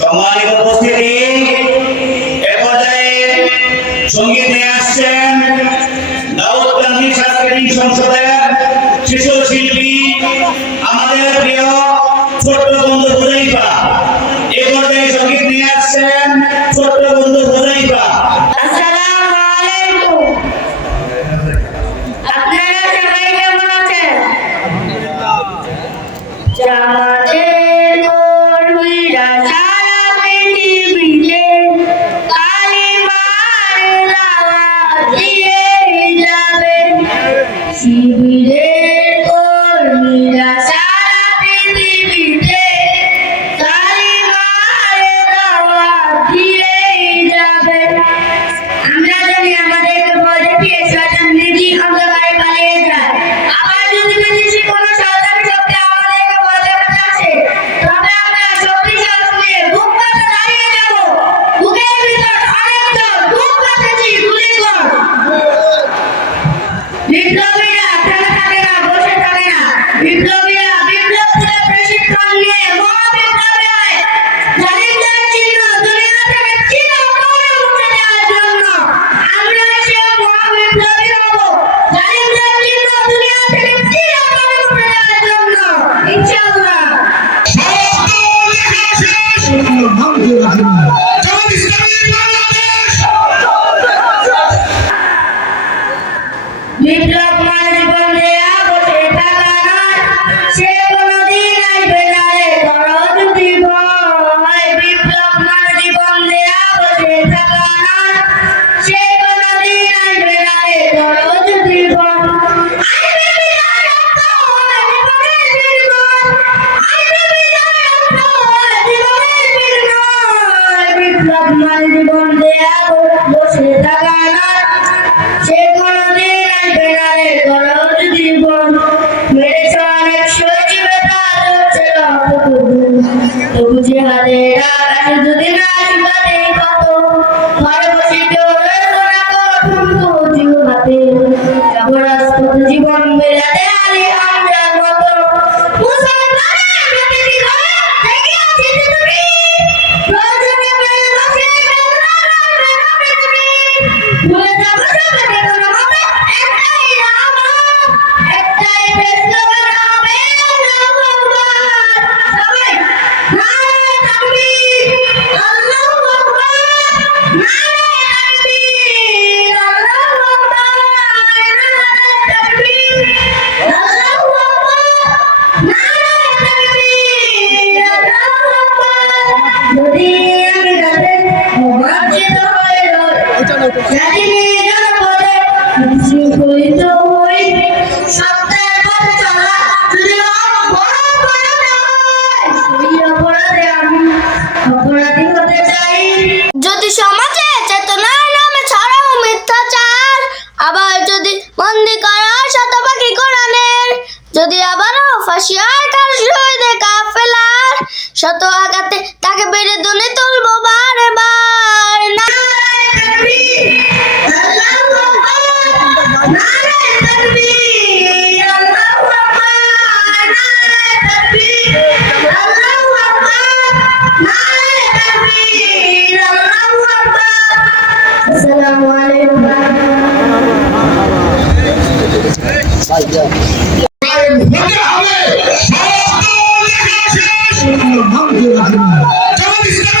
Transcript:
সম্মানিত উপস্থিতি, এ পর্যায়ে সঙ্গীত নিয়ে আসছেন দাউদকান্দি সাংস্কৃতিক সংসদের শিশু শিল্পী আমাদের প্রিয় ছোট্ট বন্ধু হুজাইফা। এ পর্যায়ে সঙ্গীত নিয়ে আসছেন ছোট্ট বন্ধু হুজাইফা। আসসালামু আলাইকুম। আপনারা সবাই কেমন আছেন? জামাতের কর্মীরা সারা পৃথিবীতে কালিমার দাওয়াত দিয়ে যাবে। শিবিরের কর্মীরা সারা পৃথিবীতে কালিমার দাওয়াত দিয়ে যাবে। আমরা জানি আমাদেরকে বলে দিয়ে শয়তান নিজেই অন্ধকারে পালিয়ে যায়। আবার যদি বিদেশি কোনো শয়তানি শক্তি আমাদেরকে ভয় দেখাতে আসে, তবে আমরা শক্তিশালী হয়ে বুক পাতে দাঁড়িয়ে যাব। বুকের ভিতর অনেক জল, বুক পাতেছি গুলি কর। বিপ্লবীরা থেমে থাকে না, বসে থাকে না। বিপ্লবীরা বিপ্লব থেকে প্রশিক্ষণ নিয়ে মহাবিপ্লবী হয়। জালিমদের চিহ্ন দুনিয়া থেকে চিরতরে মুছে দেওয়ার জন্য আমরা সে মহাবিপ্লবী হব। জালিমদের চিহ্ন দুনিয়া থেকে চিরতরে মুছে দেওয়ার জন্য ইনশাআল্লাহ। বিপ্লব মানে জীবন দেয়া, বসে থাকা নয়। সে কোনোদিন আসবে না রে দরদ বিভয়। বিপ্লব মানে জীবন দেয়া, বসে থাকা নয়। সে কোনোদিন আসবে না রে দরদ বিভয়। আসবে বিজয় রক্ত, জীবনের বিনিময়। আসবে বিজয় রক্ত, জীবনের বিনিময়। বিপ্লব মানে জীবন দেয়া, বসে থাকা নয়। সে কোনোদিন আসবে না রে দরদ জীবন। মেরেছ অনেক সজীবে তার হচ্ছে তবু যে হাতের আকাশে যদি না আসবাতে কত ঘরে বসে কেউ রইল না কঠিন হাতে। যাব রাজপথ জীবন বেড়াতে আলী হামজার মতো। মুসলমানের হাতে কি ঘরে থেকে আছি তুমি? প্রয়োজনে পেয়ে বসে ভুলে যাবো সবাই কোনো মতে। একটাই রহমত, একটাই ফেরেশতা হবে আল্লাহু আকবার। সবাই নারে তাকবীর, আল্লাহু আকবার। নারে তাকবীর, আল্লাহু আকবার। নারে তাকবীর, আল্লাহু আকবার। নারে তাকবীর, আল্লাহু আকবার। যদি আমি রাতে মসজিদ হয়ে রই, জানি জনপদে শৃঙ্খলিত হই। সত্যের পথে চলা যদি বড় অপরাধ হয়, সেই অপরাধে আমি অপরাধী হতে চাই। যদি সমাজে চেতনার নামে ছড়াও মিথ্যাচার, আবার যদি বন্দি করা শতপাখি কোরআনের, যদি আবারও ফাঁসি হয় কার শহীদে কাফেলার, শত আঘাতে তাকে বেড়ে দুনে তুলবো বারে বার। নারে তাকবীর, আল্লাহু আকবার। নারে তাকবীর, আল্লাহু আকবার। নারে তাকবীর, আল্লাহু আকবার। নারে তাকবীর, আল্লাহু আকবার। আসসালামু আলাইকুম। হবে